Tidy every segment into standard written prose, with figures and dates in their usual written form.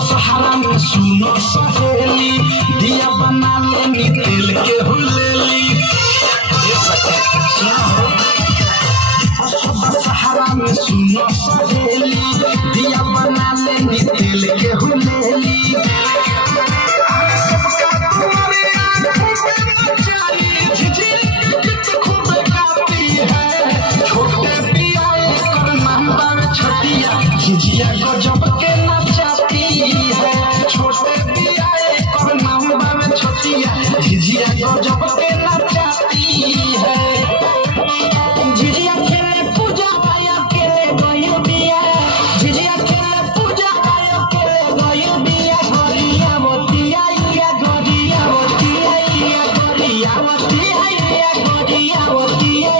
सुनो सहेली दिया बना लेनी तेल के हुलेली सहारा में सुनो सहेली दिया बना लेनी तेल के हुलेली छोटे पिया कर नंबर छटिया झिझिया गजब के नचाती है छोटे पिया कर नंबर छटिया झिझिया गजब के नचाती है झिझिया खेले पूजा आया खेले गयो बिया झिझिया खेले पूजा आया खेले गयो बिया गोरिया मोतिया या गोरिया मोतिया या गोरिया मोतिया या गोरिया मोतिया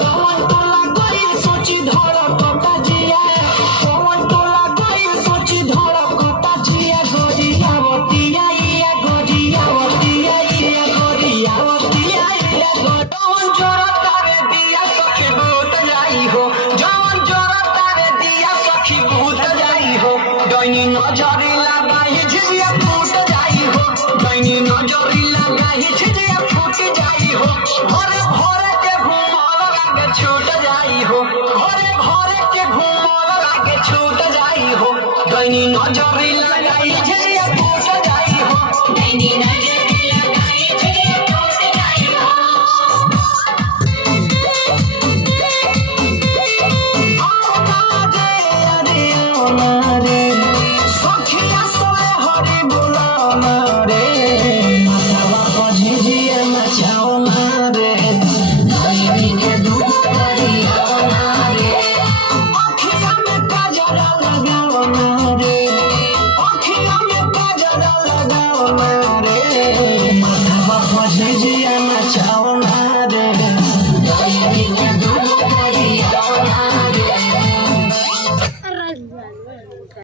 कौन तोला गई सोची धड़ कटा जिया कौन तोला गई सोची धड़ कटा जिया गोरिया मोतिया या गोरिया मोतिया या गोरिया मोतिया या कौन जोरा तारे दिया सखी भूत जाई हो जवन जोरा तारे दिया सखी भूत जाई हो डैनी नजरी लगाई झिझिया फूट जाई हो डैनी नजरी लगाई झिझिया फूट जाई हो भोरे भोरे के घूमल लागे छूट जाई हो भोरे भोरे के घूमल लागे छूट जाई हो डैनी नजरी